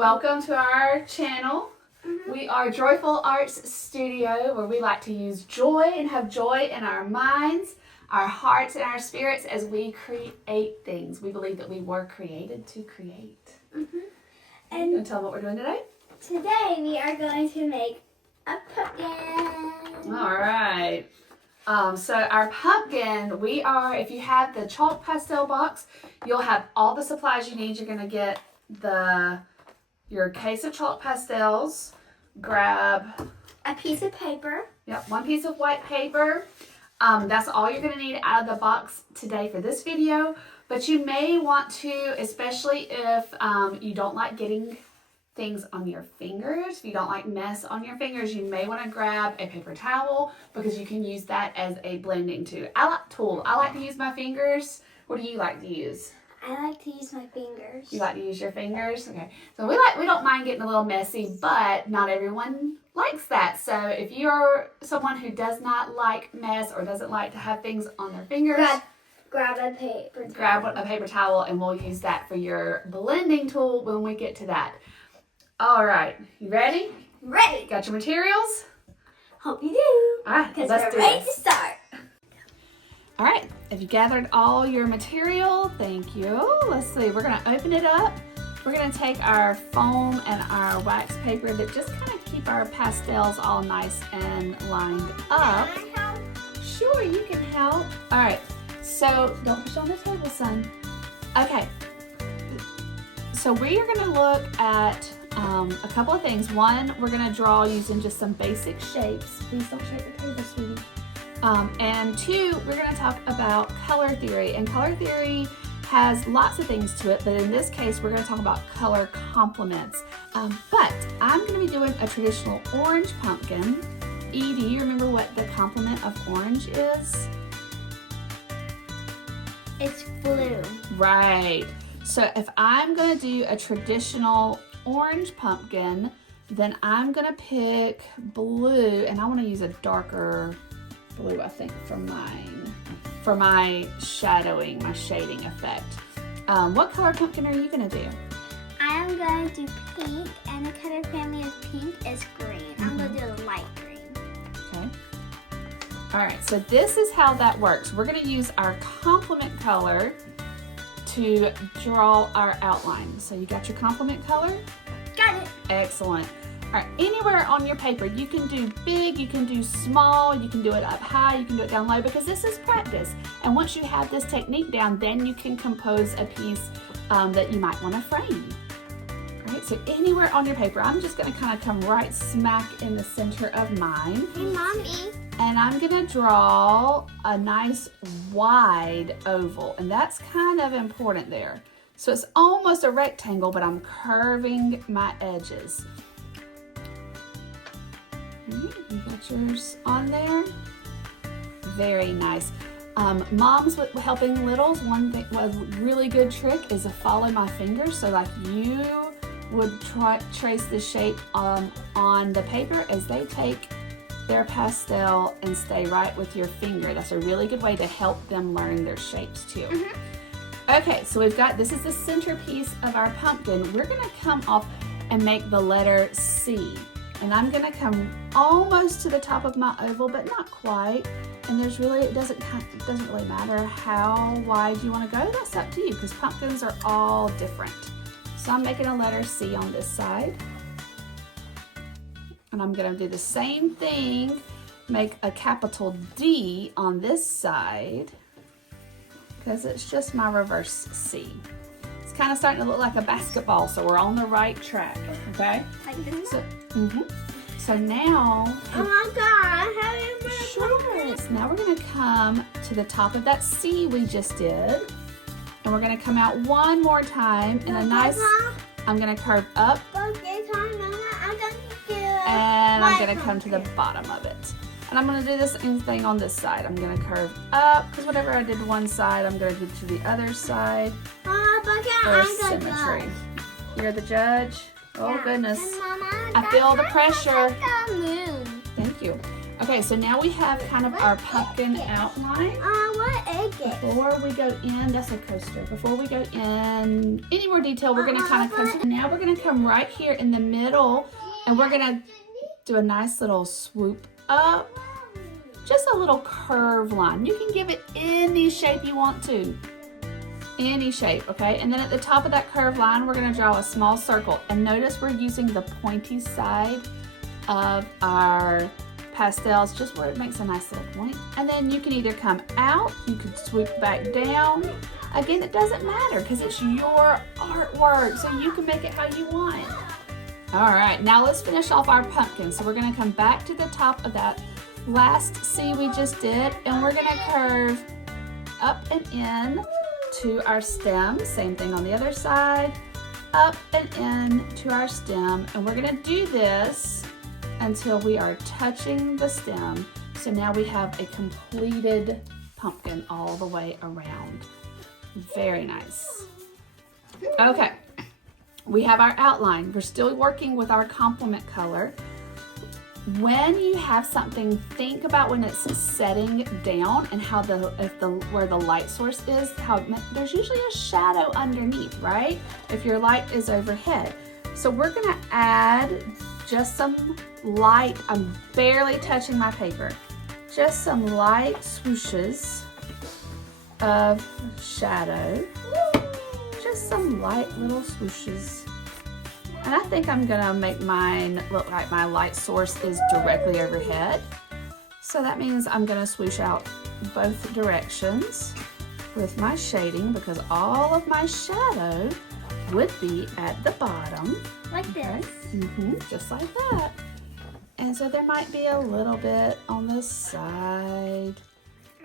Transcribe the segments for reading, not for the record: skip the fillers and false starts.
Welcome to our channel. We are Joyful Arts Studio, where we like to use joy and have joy in our minds, our hearts, and our spirits as we create things. We believe that we were created to create. And you want to tell them what we're doing today? Today we are going to make a pumpkin. All right. So our pumpkin, if you have the chalk pastel box, you'll have all the supplies you need. You're going to get your case of chalk pastels, grab a piece of paper. Yep, one piece of white paper. That's all you're going to need out of the box today for this video. But you may want to, especially if you don't like getting things on your fingers, if you don't like mess on your fingers, you may want to grab a paper towel because you can use that as a blending tool. I like to use my fingers. What do you like to use? I like to use my fingers. You like to use your fingers? Okay. So we don't mind getting a little messy, but not everyone likes that. So if you're someone who does not like mess or doesn't like to have things on their fingers, grab a paper towel. Grab a paper towel and we'll use that for your blending tool when we get to that. All right. You ready? Ready. Got your materials? Hope you do. All right. Because Let's we're ready to start. All right, have you gathered all your material? Thank you. Let's see, we're gonna open it up. We're gonna take our foam and our wax paper that just kind of keep our pastels all nice and lined up. Can I help? Sure, you can help. All right, so don't push on the table, son. Okay, so we are gonna look at a couple of things. One, we're gonna draw using just some basic shapes. Please don't shake the table, sweetie. And two, we're going to talk about color theory. And color theory has lots of things to it, but in this case, we're going to talk about color complements. But I'm going to be doing a traditional orange pumpkin. E, do you remember what the complement of orange is? It's blue. Right. So if I'm going to do a traditional orange pumpkin, then I'm going to pick blue, and I want to use a darker blue, I think, for my shadowing, my shading effect. What color pumpkin are you going to do? I am going to do pink, and the color family of pink is green. I'm going to do a light green. Okay. All right, so this is how that works. We're going to use our complement color to draw our outline. So you got your complement color? Got it. Excellent. All right, anywhere on your paper, you can do big, you can do small, you can do it up high, you can do it down low, because this is practice. And once you have this technique down, then you can compose a piece that you might want to frame. All right, so anywhere on your paper, I'm just going to kind of come right smack in the center of mine. Hey, Mommy. And I'm going to draw a nice wide oval, and that's kind of important there. So it's almost a rectangle, but I'm curving my edges. You got yours on there? Very nice. Moms with helping littles, one really good trick is to follow my fingers. So like you would trace the shape on the paper as they take their pastel and stay right with your finger. That's a really good way to help them learn their shapes too. Okay, so this is the centerpiece of our pumpkin. We're gonna come off and make the letter C. And I'm gonna come almost to the top of my oval, but not quite. And it doesn't really matter how wide you wanna go. That's up to you, because pumpkins are all different. So I'm making a letter C on this side. And I'm gonna do the same thing, make a capital D on this side, because it's just my reverse C. It's kind of starting to look like a basketball, so we're on the right track, okay? Like this? So now... Oh my God, how is my Sure. So now we're going to come to the top of that C we just did. And we're going to come out one more time in a nice... I'm going to curve up. And I'm going to come to the bottom of it. And I'm going to do the same thing on this side. I'm going to curve up, because whatever I did to one side, I'm going to do to the other side for symmetry. You're the judge? Oh, goodness. Mama, I feel the pressure. Like the moon. Thank you. Okay, so now we have kind of our pumpkin outline. What egg is? Before we go in, that's a coaster. Before we go in any more detail, we're gonna kind of coaster. Now we're gonna come right here in the middle and we're gonna do a nice little swoop up. Just a little curve line. You can give it any shape you want to. Any shape, okay? And then at the top of that curved line, we're gonna draw a small circle. And notice we're using the pointy side of our pastels, just where it makes a nice little point. And then you can either come out, you can swoop back down. Again, it doesn't matter because it's your artwork, so you can make it how you want. All right, now let's finish off our pumpkin. So we're gonna come back to the top of that last C we just did, and we're gonna curve up and in to our stem. Same thing on the other side, up and in to our stem. And we're gonna do this until we are touching the stem. So now we have a completed pumpkin all the way around. Very nice. Okay, we have our outline. We're still working with our complement color. When you have something, think about when it's setting down and how where the light source is, there's usually a shadow underneath, right? If your light is overhead. So we're gonna add just some light, I'm barely touching my paper, just some light swooshes of shadow, just some light little swooshes. And I think I'm gonna make mine look like my light source is directly overhead. So that means I'm gonna swoosh out both directions with my shading because all of my shadow would be at the bottom. Like this. Just like that. And so there might be a little bit on this side,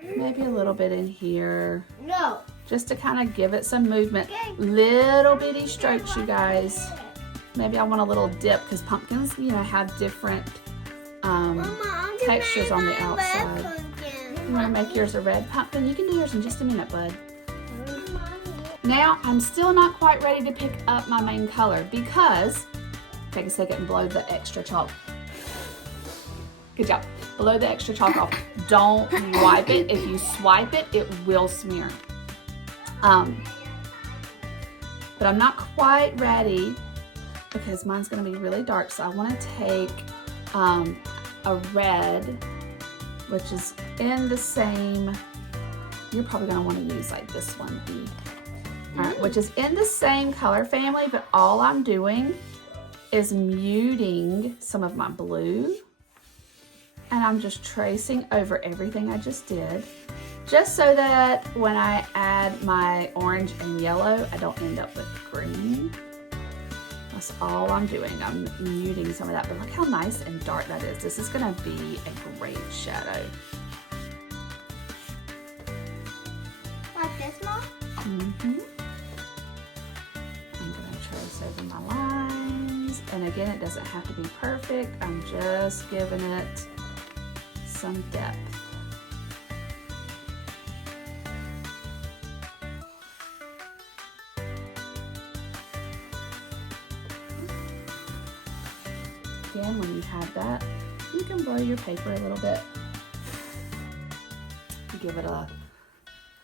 maybe a little bit in here. No. Just to kind of give it some movement. Little bitty strokes, you guys. Maybe I want a little dip because pumpkins, you know, have different textures on the outside. You want to make yours a red pumpkin? You can do yours in just a minute, bud. Now, I'm still not quite ready to pick up my main color because, take a second and blow the extra chalk. Good job. Blow the extra chalk off. Don't wipe it. If you swipe it, it will smear. But I'm not quite ready because mine's gonna be really dark. So I wanna take a red, which is in the same, you're probably gonna wanna use like this one, B. All right, which is in the same color family, but all I'm doing is muting some of my blue. And I'm just tracing over everything I just did, just so that when I add my orange and yellow, I don't end up with green. That's all I'm doing. I'm muting some of that, but look how nice and dark that is. This is gonna be a great shadow. Like this, Mom? I'm gonna trace over my lines. And again, it doesn't have to be perfect. I'm just giving it some depth. Again, when you have that, you can blow your paper a little bit. Give it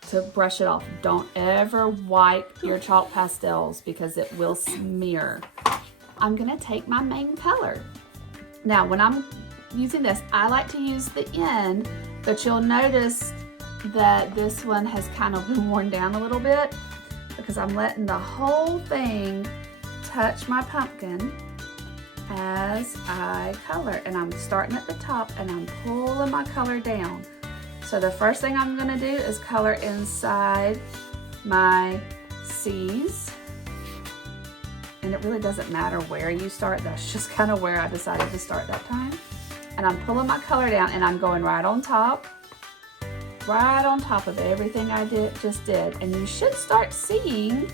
to brush it off. Don't ever wipe your chalk pastels because it will smear. I'm gonna take my main color. Now, when I'm using this, I like to use the end, but you'll notice that this one has kind of been worn down a little bit because I'm letting the whole thing touch my pumpkin as I color. And I'm starting at the top and I'm pulling my color down. So the first thing I'm gonna do is color inside my C's. And it really doesn't matter where you start. That's just kind of where I decided to start that time. And I'm pulling my color down and I'm going right on top of everything I just did. And you should start seeing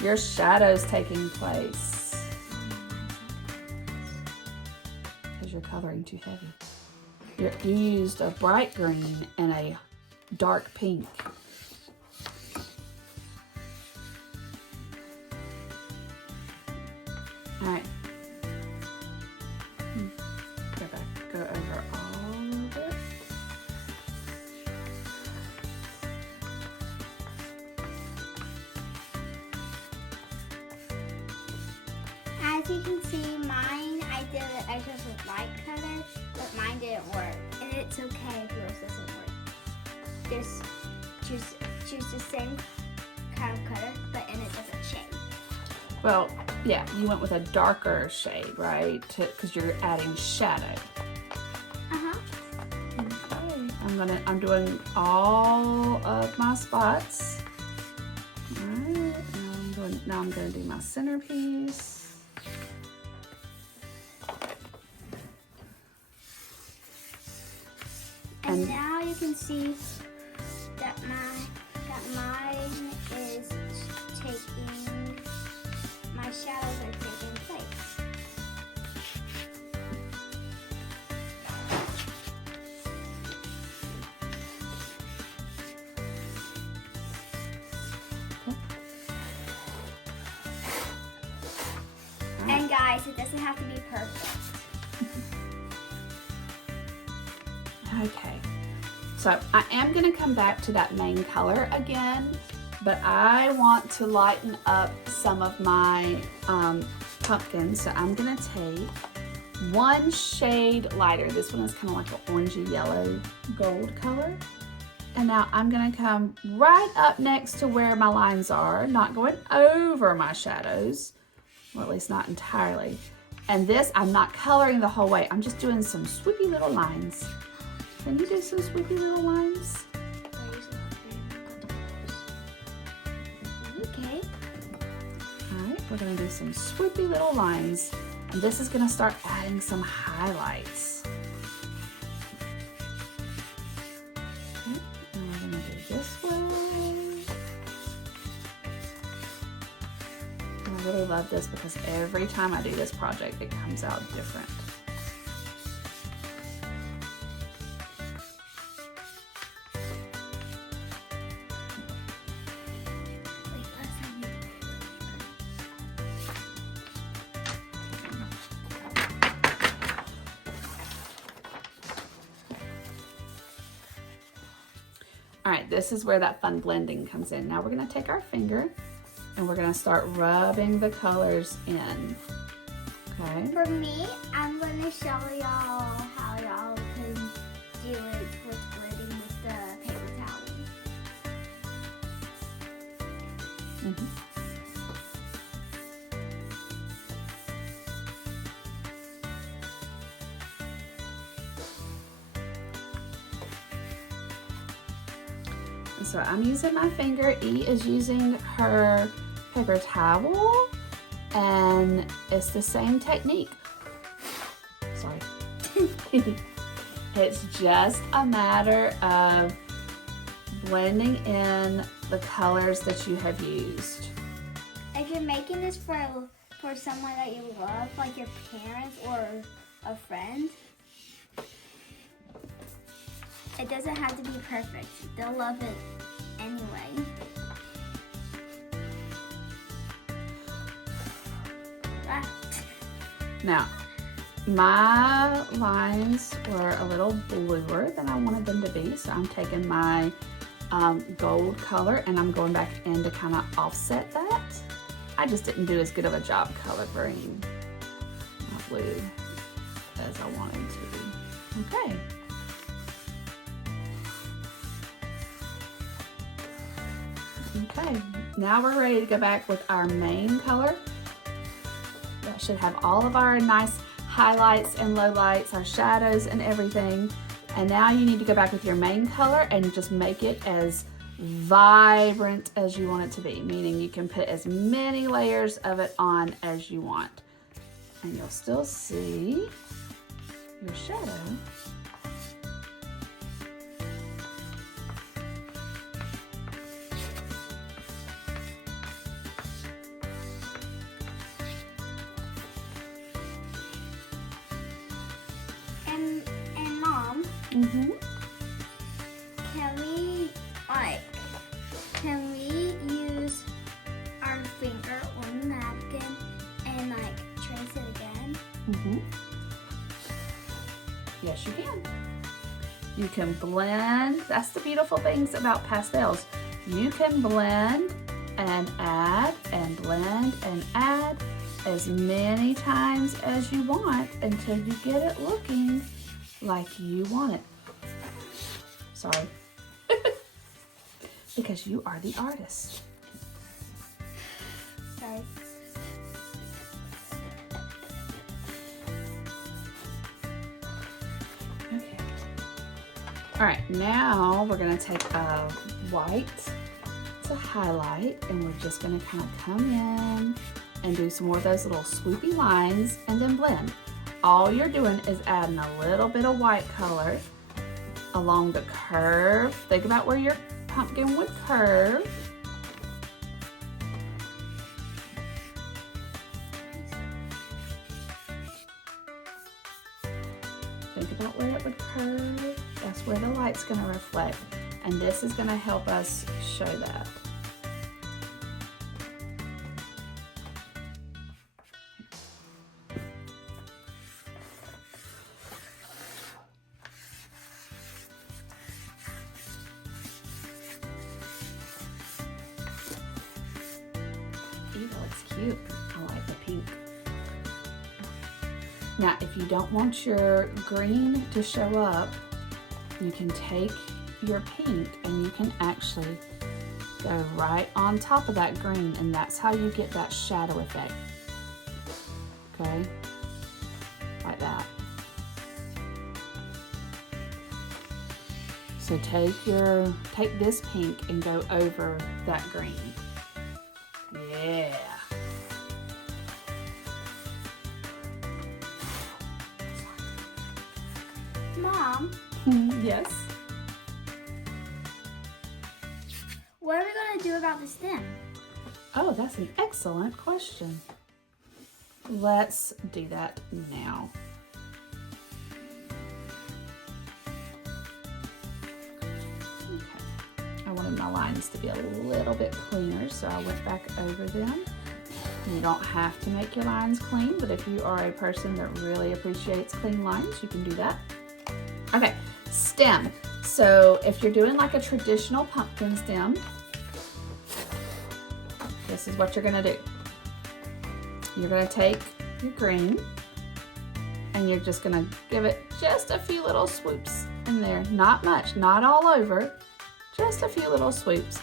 your shadows taking place because you're coloring too heavy. You used a bright green and a dark pink. All right. Go over all as you can see, mine, I chose a light color, but mine didn't work. And it's okay if yours doesn't work. Just choose the same kind of color, but in a different shade. Well, yeah, you went with a darker shade, right? Because you're adding shadow. Uh-huh. Okay. I'm doing all of my spots. All right. Now I'm gonna do my centerpiece. And now you can see that mine is taking, my shadows are taking place. And guys, it doesn't have to be perfect. Okay, so I am going to come back to that main color again, but I want to lighten up some of my pumpkins. So I'm going to take one shade lighter. This one is kind of like an orangey yellow gold color. And now I'm going to come right up next to where my lines are, not going over my shadows, or at least not entirely. And this, I'm not coloring the whole way. I'm just doing some swoopy little lines. Can you do some swoopy little lines? Okay. All right, we're gonna do some swoopy little lines. And this is gonna start adding some highlights. Okay, and we're gonna do this way. And I really love this because every time I do this project, it comes out different. All right, this is where that fun blending comes in. Now we're gonna take our finger and we're gonna start rubbing the colors in, okay? For me, I'm gonna show y'all how y'all can do it with blending with the paper towel. Mm-hmm. So I'm using my finger. E is using her paper towel, and it's the same technique. Sorry. It's just a matter of blending in the colors that you have used. If you're making this for someone that you love, like your parents or a friend, it doesn't have to be perfect. They'll love it anyway. Now, my lines were a little bluer than I wanted them to be, so I'm taking my gold color and I'm going back in to kind of offset that. I just didn't do as good of a job coloring my blue as I wanted to. Okay. Okay, now we're ready to go back with our main color. That should have all of our nice highlights and lowlights, our shadows and everything. And now you need to go back with your main color and just make it as vibrant as you want it to be, meaning you can put as many layers of it on as you want. And you'll still see your shadow. And Mom, Mm-hmm. can we use our finger on the napkin and like trace it again? Mm-hmm. Yes, you can. You can blend. That's the beautiful things about pastels. You can blend and add and blend and add. as many times as you want until you get it looking like you want it. Sorry. Because you are the artist. Sorry. Okay. All right, now we're gonna take a white to highlight, and we're just gonna kind of come in and do some more of those little swoopy lines and then blend. All you're doing is adding a little bit of white color along the curve. Think about where your pumpkin would curve. Think about where it would curve. That's where the light's gonna reflect. And this is gonna help us show that. Ooh, that looks cute. I like the pink. Now, if you don't want your green to show up, you can take your pink and you can actually go right on top of that green, and that's how you get that shadow effect. Okay? Like that. So take this pink and go over that green. Yeah. Mom, Yes. what are we going to do about the stem? Oh, that's an excellent question. Let's do that now. Okay. I wanted my lines to be a little bit cleaner, so I went back over them. You don't have to make your lines clean, but if you are a person that really appreciates clean lines, you can do that. Okay, stem. So if you're doing like a traditional pumpkin stem, this is what you're gonna do. You're gonna take your green and you're just gonna give it just a few little swoops in there. Not much, not all over, just a few little swoops.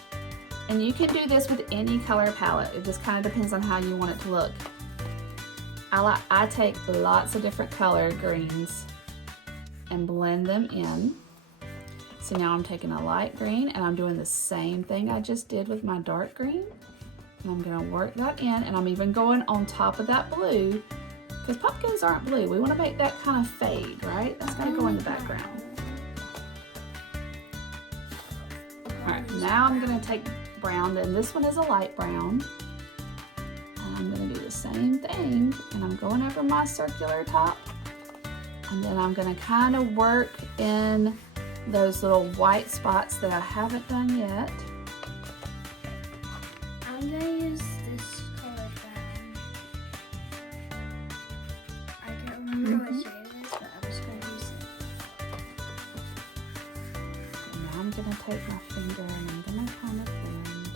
And you can do this with any color palette. It just kind of depends on how you want it to look. I take lots of different color greens and blend them in. So now I'm taking a light green and I'm doing the same thing I just did with my dark green. And I'm gonna work that in, and I'm even going on top of that blue, because pumpkins aren't blue. We wanna make that kind of fade, right? That's gonna go in the background. All right, now I'm gonna take brown, and this one is a light brown. And I'm gonna do the same thing, and I'm going over my circular top. And then I'm gonna kind of work in those little white spots that I haven't done yet. I'm going to use this color brown. I can't remember what shade it is, but I was going to use it. And now I'm gonna take my finger and I'm gonna kind of blend.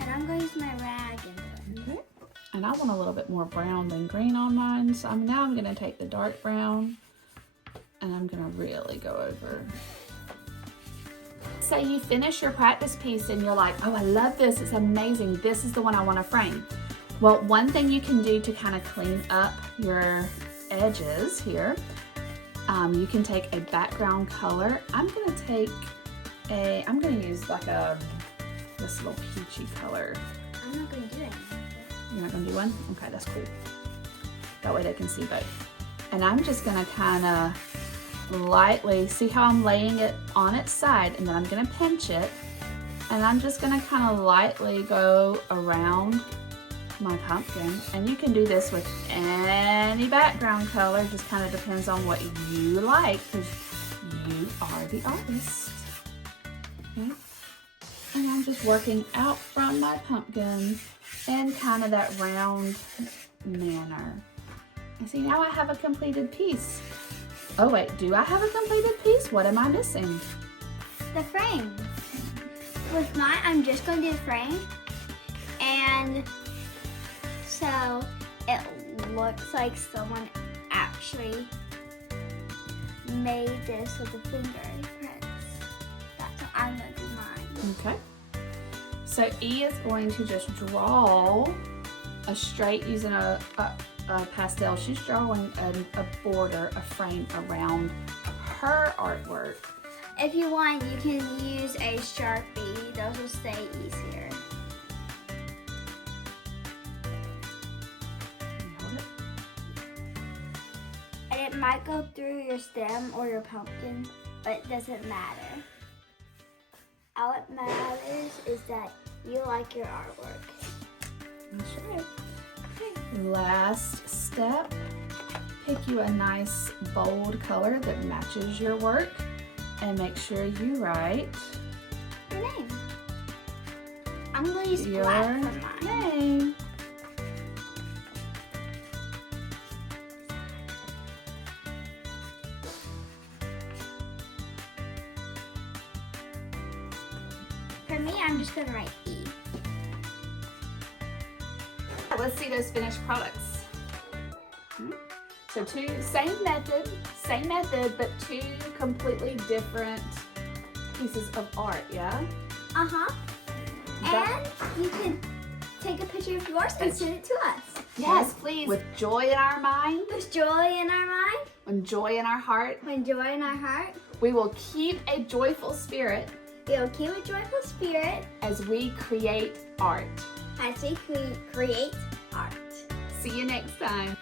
And I'm going to use my rag and blend. Okay. And I want a little bit more brown than green on mine, so now I'm gonna take the dark brown and I'm gonna really go over. Say you finish your practice piece and you're like, oh, I love this, it's amazing, this is the one I want to frame. Well, one thing you can do to kind of clean up your edges here, you can take a background color. I'm gonna use like this little peachy color. I'm not going to do it. You're not gonna do one? Okay, that's cool. That way they can see both. And I'm just gonna kind of lightly, see how I'm laying it on its side, and then I'm gonna pinch it, and I'm just gonna kind of lightly go around my pumpkin. And you can do this with any background color, just kind of depends on what you like, because you are the artist. Okay? And I'm just working out from my pumpkin in kind of that round manner. And see, now I have a completed piece. Oh wait, do I have a completed piece? What am I missing? The frame. With mine, I'm just going to do the frame. And so it looks like someone actually made this with the fingerprints. That's how I'm gonna do mine. Okay. So E is going to just draw a straight using a pastel. She's drawing a border, a frame around her artwork. If you want, you can use a Sharpie. Those will stay easier. Hold it. And it might go through your stem or your pumpkin, but it doesn't matter. All it matters is that you like your artwork. That's right. Okay. Last step. Pick you a nice bold color that matches your work and make sure you write Your name. I'm going to use your black for mine. name. For me, I'm just going to write E. Let's see those finished products. So same method, but two completely different pieces of art, yeah? Uh-huh. And you can take a picture of yours and send it to us. Yes, please. With joy in our mind, With joy in our mind, and joy in our heart, with joy in our heart, we will keep a joyful spirit we will keep a joyful spirit as we create art. as we create art. See you next time.